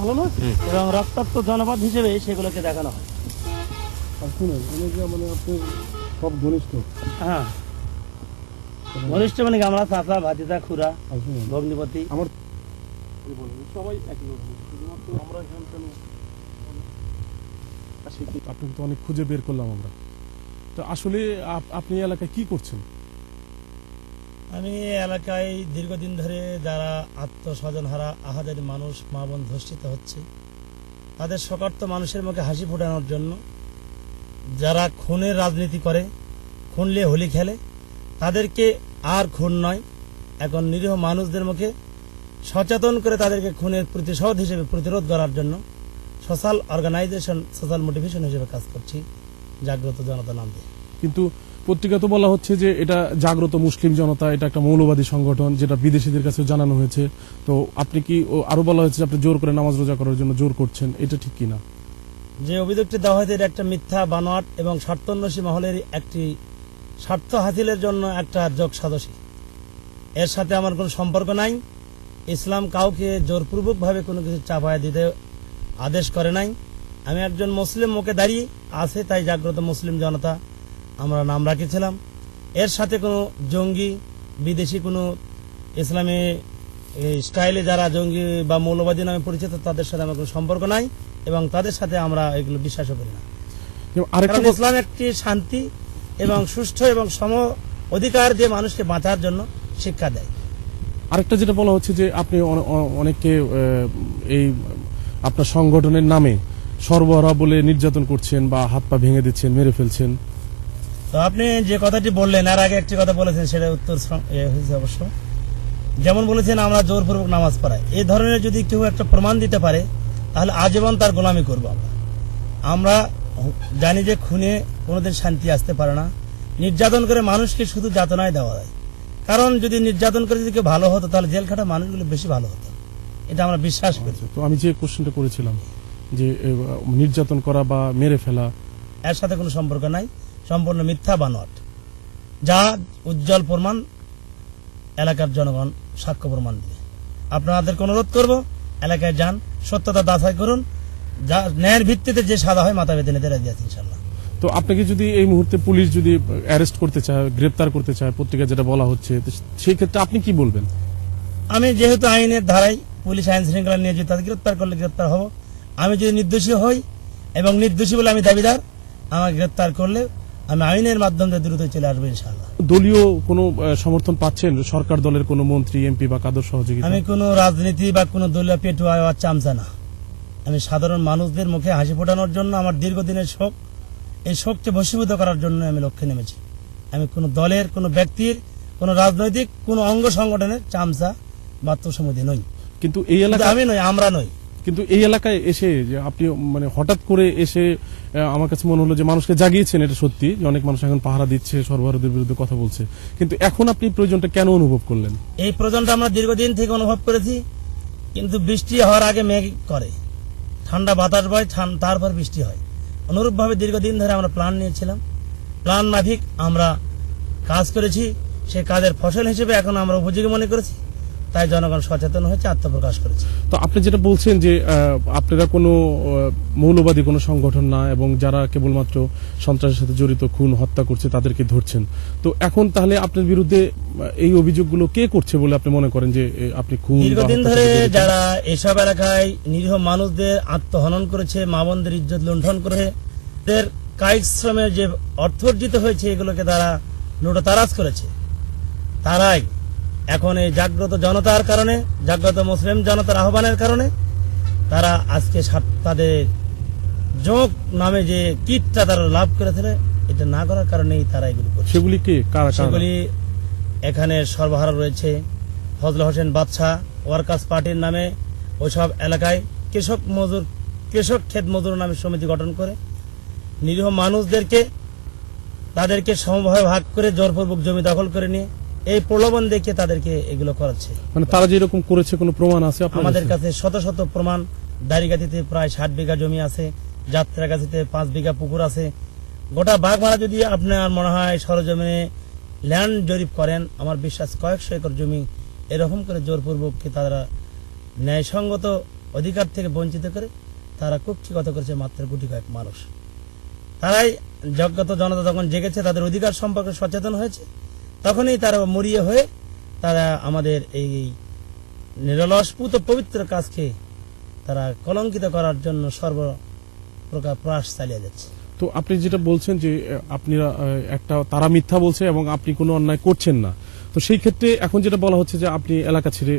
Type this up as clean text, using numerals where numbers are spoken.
ভালো না, এবং রক্তাক্ত জনপদ হিসেবে সেগুলোকে দেখানো হয়। মানে আপনি সব ঘনিষ্ঠ, হ্যাঁ, ঘনিষ্ঠ মানে কি আমরা চাচা, ভাতিজা, খুড়া, ভগ্নিপতি। আমার সবাই একই রকম, শুধুমাত্র আমরা এখানকার আপনাকে তো অনেক খুঁজে বের করলাম আমরা। তো আসলে আপনি এই এলাকায় কি করছেন? আমি এলাকায় দীর্ঘদিন ধরে যারা আত্মস্বজন হারা আহাজারি মানুষ, মা বোন ধর্ষিত হচ্ছে, তাদের শকার্ত মানুষের মুখে হাসি ফোটানোর জন্য, যারা খুনের রাজনীতি করে, খুনলে হোলি খেলে, তাদেরকে আর খুন নয়, এখন নিরীহ মানুষদের মুখে সচেতন করে তাদেরকে খুনের প্রতিশোধ হিসেবে প্রতিরোধ করার জন্য সোশ্যাল অর্গানাইজেশন, সোশ্যাল মোটিভেশন হিসেবে কাজ করছি জাগ্রত জনতা নাম দিয়ে। কিন্তু পত্রিকা তো বলা হচ্ছে যে এটা জাগ্রত মুসলিম জনতা, এটা একটা মৌলবাদী সংগঠন, যেটা বিদেশিদের কাছে জানানো হয়েছে। তো আপনি কি আরো বলা হয়েছে যে আপনি জোর করে নামাজ রোজা করার জন্য জোর করছেন, এটা ঠিক কিনা? যে অভিযোগটি দেওয়া হয়েছে এটা একটা মিথ্যা, বানোয়াট এবং স্বার্থন্বেষী মহলের একটি স্বার্থ হাসিলের জন্য একটা যোগ সাদসী। এর সাথে আমার কোনো সম্পর্ক নাই। ইসলাম কাউকে জোরপূর্বকভাবে কোনো কিছু চাপায় দিতে আদেশ করে নাই। আমি একজন মুসলিম, মুখে দাঁড়িয়ে আছে তাই জাগ্রত মুসলিম জনতা আমরা নাম রাখেছিলাম। এর সাথে কোনো জঙ্গি, বিদেশি কোনো ইসলামী স্টাইলে যারা জঙ্গি বা মৌলবাদী নামে পরিচিত, তাদের সাথে আমার কোনো সম্পর্ক নাই এবং তাদের সাথে আমরা এগুলো বিশ্বাসও করি না। কারণ ইসলাম একটি শান্তি এবং সুষ্ঠু এবং সম অধিকার দিয়ে মানুষকে বাঁচার জন্য শিক্ষা দেয়। আরেকটা যেটা বলা হচ্ছে যে আপনি অনেককে এই আপনার সংগঠনের নামে সর্বহারা বলে নির্যাতন করছেন বা হাত পা ভেঙে দিচ্ছেন, মেরে ফেলছেন। তো আপনি যে কথাটি বললেন, আর আগে একটি কথা বলেছেন, সেটা উত্তর হয়েছে অবশ্য। যেমন বলেছেন আমরা জোরপূর্বক নামাজ পড়াই, এই ধরনের যদি কেউ একটা প্রমাণ দিতে পারে তাহলে আজীবন তার গোলামি করবো আমরা। জানি যে খুনে কোনোদিন শান্তি আসতে পারে না। নির্যাতন করে মানুষকে শুধু যাতনায় দেওয়া যায়। কারণ যদি নির্যাতন করে যদি কেউ ভালো হতো তাহলে জেল খাটা মানুষগুলো বেশি ভালো হতো, এটা আমরা বিশ্বাস করি। তো আমি যে কোশ্চেনটা করেছিলাম যে নির্যাতন করা বা মেরে ফেলা, এর সাথে কোনো সম্পর্ক নাই, সম্পূর্ণ মিথ্যা, বানোয়াট, যা উজ্জ্বল প্রমাণ এলাকার জনগণ সাক্ষ্য প্রমাণ দিয়ে। আপনাদেরকে অনুরোধ করব, এলাকায় যান, সত্যতা যাচাই করুন, যা ন্যায়ের ভিত্তিতে যে সাদা হয় মাথা বেঁধে নিতে রাজি আছি ইনশাল্লাহ। তো আপনাকে যদি এই মুহূর্তে পুলিশ যদি অ্যারেস্ট করতে চায়, গ্রেপ্তার করতে চায়, পত্রিকা যেটা বলা হচ্ছে, সেই ক্ষেত্রে আপনি কি বলবেন? আমি যেহেতু আইনের ধারায়, পুলিশ আইন শৃঙ্খলা নিয়ে যদি তাদের গ্রেপ্তার করলে গ্রেপ্তার হব। আমি যদি নির্দোষী হই এবং নির্দোষী বলে আমি দাবিদার, আমাকে গ্রেপ্তার করলে আমি আইনের মাধ্যমে দ্রুত চলে আসবো ইনশাআল্লাহ। দলীয় কোনো সমর্থন পাচ্ছেন? সরকার দলের কোনো মন্ত্রী, এমপি বা কাদের সহযোগিতা? আমি কোনো রাজনীতি বা কোনো দলীয় পেটুয়া বা চামচা না। আমি সাধারণ মানুষদের মুখে হাসি ফোটানোর জন্য, আমার দীর্ঘদিনের শোক, এই শোককে ভস্মীভূত করার জন্য আমি লক্ষ্যে নেমেছি। আমি কোনো দলের, কোনো ব্যক্তির, কোনো রাজনৈতিক কোনো অঙ্গ সংগঠনের চামচা বা তোষামোদী নই। কিন্তু এই এলাকায় আমি নই, আমরা নই। কিন্তু এই এলাকায় এসে যে আপনি মানে হঠাৎ করে এসে আমার কাছে মনে হলো যে মানুষকে জাগিয়েছেন, এটা সত্যি যে অনেক মানুষ এখন পাহারা দিচ্ছে, সর্বহারাদের বিরুদ্ধে কথা বলছে, কিন্তু এখন আপনি প্রয়োজনটা কেন অনুভব করলেন? এই প্রয়োজনটা আমরা দীর্ঘদিন থেকে অনুভব করেছি, কিন্তু বৃষ্টি হওয়ার আগে মেঘ করে, ঠান্ডা বাতাস বয়, তারপর বৃষ্টি হয়। অনুরূপভাবে দীর্ঘদিন ধরে আমরা প্ল্যান নিয়েছিলাম, প্ল্যান মাফিক আমরা কাজ করেছি। সে কাজের ফসল হিসেবে এখন আমরা উপযোগী মনে করেছি, তাই জনগণ সচেতন হয়েছে, আত্মপ্রকাশ করেছে। তো আপনি যেটা বলছেন যে আপনারা কোনো মৌলবাদী কোনো সংগঠন না এবং যারা কেবলমাত্র সন্ত্রাসের সাথে জড়িত, খুন হত্যা করছে, তাদেরকে ধরছেন। তো এখন তাহলে আপনার বিরুদ্ধে এই অভিযোগগুলো কে করছে বলে আপনি মনে করেন যে আপনি খুন? দীর্ঘদিন ধরে যারা এসব এলাকায় নিরীহ মানুষদের আত্মহনন করেছে, মা বোনদের ইজ্জত লুণ্ঠন করে, তাদের কায়িক শ্রমের যে অর্থ অর্জিত হয়েছে, এগুলোকে তারা লুটতারাজ করেছে, তারাই এখন এই জাগ্রত জনতার কারণে, জাগ্রত মুসলিম জনতার আহ্বানের কারণে তারা আজকে তাদের যোগ নামে যে কিটটা তারা লাভ করেছিল, এটা না করার কারণেই তারা এগুলো করছে। সেগুলি কে? সেগুলি এখানে সর্বহারা রয়েছে। ফজল হোসেন বাদশা ওয়ার্কার্স পার্টির নামে ওইসব এলাকায় কৃষক ক্ষেত মজুর নামে সমিতি গঠন করে নিরীহ মানুষদেরকে তাদেরকে সমভাবে ভাগ করে জোরপূর্বক জমি দখল করে নিয়ে এই প্রলোভন দেখে তাদেরকে এগুলো করাচ্ছে। মানে তারা যেরকম করেছে কোনো প্রমাণ আছে আমাদের কাছে? শত শত প্রমাণ। দাড়িগাতিতে প্রায় 60 বিঘা জমি আছে, যাত্রাগাছিতে 5 বিঘা পুকুর আছে। গোটা বাগমারা যদি আপনার মনে হয় সরজমিনে ল্যান্ড জরিপ করেন, আমার বিশ্বাস কয়েকশো একর জমি এরকম করে জোরপূর্বক তারা ন্যায়সঙ্গত অধিকার থেকে বঞ্চিত করে তারা কুক্ষিগত করেছে মাত্র গুটি কয়েক মানুষ। তারাই জগত জনতা যখন জেগেছে, তাদের অধিকার সম্পর্কে সচেতন হয়েছে, তখনই তারা মরিয়ে হয়ে তারা আমাদের এই নিরলস পুত পবিত্র কাজকে তারা কলঙ্কিত করার জন্য সর্বপ্রকার প্রয়াস চালিয়ে যাচ্ছে। তো আপনি যেটা বলছেন যে আপনারা একটা তারা মিথ্যা বলছে এবং আপনি কোনো অন্যায় করছেন না, তো সেই ক্ষেত্রে এখন যেটা বলা হচ্ছে যে আপনি এলাকা ছেড়ে